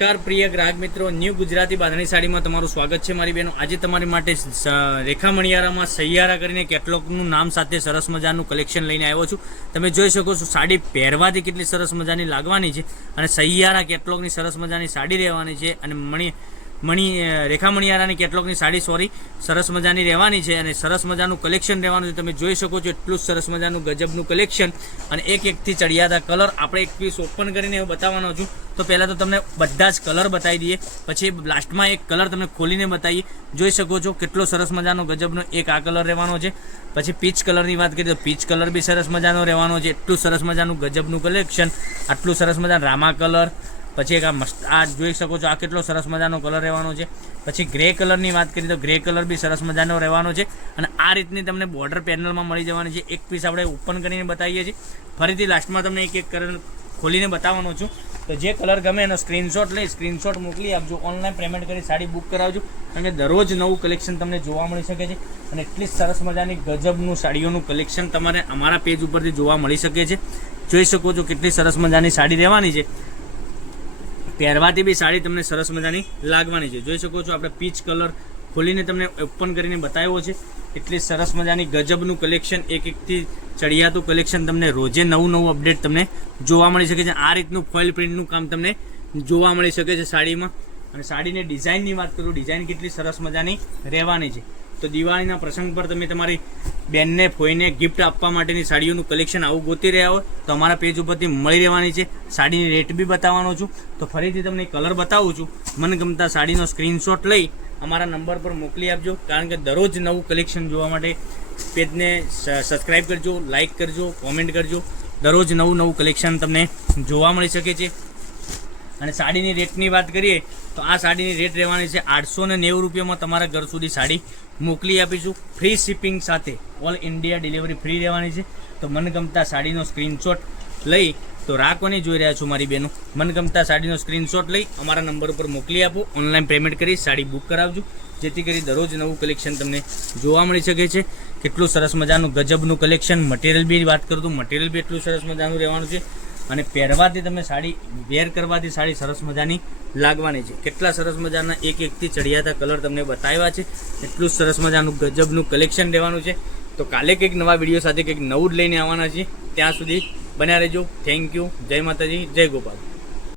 નમસ્કાર પ્રિય ગ્રાહક મિત્રો, ન્યૂ ગુજરાતી બાંધણી સાડીમાં તમારું સ્વાગત છે મારી બહેનો। આજે તમારી માટે રેખા મણિયારામાં સૈયારા કરીને કેટલોગનું નામ સાથે સરસ મજાનું કલેક્શન લઈને આવ્યો છું। તમે જોઈ શકો છો સાડી પહેરવાથી કેટલી સરસ મજાની લાગવાની છે અને સૈયારા કેટલોગની સરસ મજાની સાડી રહેવાની છે અને રેખા મણિયારાની કેટલોગની સાડી સરસ મજાની રહેવાની છે અને સરસ મજાનું કલેક્શન રહેવાનું છે। તમે જોઈ શકો છો એટલું સરસ મજાનું ગજબનું કલેક્શન અને એકથી ચડિયાતા કલર આપણે એક પીસ ઓપન કરીને હું બતાવવાનો છું। તો પહેલાં તો તમને બધા જ કલર બતાવી દઈએ, પછી લાસ્ટમાં એક કલર તમને ખોલીને બતાવીએ। જોઈ શકો છો કેટલો સરસ મજાનો ગજબનો એક આ કલર રહેવાનો છે। પછી પીચ કલરની વાત કરીએ તો પીચ કલર બી સરસ મજાનો રહેવાનો છે। એટલું સરસ મજાનું ગજબનું કલેક્શન, આટલું સરસ મજાનું રામા કલર, પછી એક આ જોઈ શકો છો આ કેટલો સરસ મજાનો કલર રહેવાનો છે। પછી ગ્રે કલરની વાત કરીએ તો ગ્રે કલર બી સરસ મજાનો રહેવાનો છે અને આ રીતની તમને બોર્ડર પેનલમાં મળી જવાની છે। એક પીસ આપણે ઓપન કરીને બતાવીએ છીએ, ફરીથી લાસ્ટમાં તમને એક કલર ખોલીને બતાવવાનો છું। તો જે કલર ગમે એનો સ્ક્રીનશોટ મોકલી આપજો, ઓનલાઈન પેમેન્ટ કરી સાડી બુક કરાવજો, કારણ કે દરરોજ નવું કલેક્શન તમને જોવા મળી શકે છે અને એટલી સરસ મજાની ગજબનું સાડીઓનું કલેક્શન તમારે અમારા પેજ ઉપરથી જોવા મળી શકે છે। જોઈ શકો છો કેટલી સરસ મજાની સાડી રહેવાની છે, પહેરવાથી બી સાડી તમને સરસ મજાની લાગવાની છે। જોઈ શકો છો આપણે પીચ કલર ખોલીને તમને ઓપન કરીને બતાવ્યો છે। એટલી સરસ મજાની ગજબનું કલેક્શન, એકથી ચડિયાતું કલેક્શન તમને રોજે નવું અપડેટ તમને જોવા મળી શકે છે। આ રીતનું ફોઇલ પ્રિન્ટનું કામ તમને જોવા મળી શકે છે સાડીમાં। અને સાડીની ડિઝાઇનની વાત કરું, ડિઝાઇન કેટલી સરસ મજાની રહેવાની છે। તો દિવાળીના પ્રસંગ પર તમે તમારી બેનને ફોઈને ગિફ્ટ આપવા માટેની સાડીઓનું કલેક્શન આવું ગોતી રહ્યા હોય તો અમારા પેજ ઉપરથી મળી રહેવાની છે। સાડીની રેટ બી બતાવવાનો છું, તો ફરીથી તમને કલર બતાવું છું। મનગમતા સાડીનો સ્ક્રીનશોટ લઈ અમારા નંબર પર મોકલી આપજો, કારણ કે દરરોજ નવું કલેક્શન જોવા માટે પેજને સબસ્ક્રાઈબ કરજો, લાઇક કરજો, કોમેન્ટ કરજો। દરરોજ નવું કલેક્શન તમને જોવા મળી શકે છે। અને સાડીની રેટની વાત કરીએ તો આ સાડીની રેટ રહેવાની છે 890 રૂપિયામાં તમારા ઘર સુધી સાડી મોકલી આપીશું, ફ્રી શિપિંગ સાથે। ઓલ ઇન્ડિયા ડિલિવરી ફ્રી રહેવાની છે। તો મનગમતા સાડીનો સ્ક્રીનશોટ લઈ તો રાખવાની જોઈ રહ્યા છો મારી બહેનો, મનગમતા સાડીનો સ્ક્રીનશોટ લઈ અમારા નંબર ઉપર મોકલી આપો, ઓનલાઈન પેમેન્ટ કરી સાડી બુક કરાવજો, જેથી કરી દરરોજ નવું કલેક્શન તમને જોવા મળી શકે છે। કેટલું સરસ મજાનું ગજબનું કલેક્શન, મટીરિયલ બી વાત કરું તો મટીરિયલ બી એટલું સરસ મજાનું રહેવાનું છે અને પહેરવાથી તમે સાડી વેર કરવાથી સાડી સરસ મજાની લાગવાની છે। કેટલા સરસ મજાના એકથી ચડિયાતા કલર તમને બતાવ્યા છે, એટલું સરસ મજાનું ગજબનું કલેક્શન રહેવાનું છે। તો કાલે કંઈક નવા વિડીયો સાથે કંઈક નવું જ લઈને આવવાના છીએ, ત્યાં સુધી બન્યા રહેજો। થેન્ક યુ, જય માતાજી, જય ગોપાલ।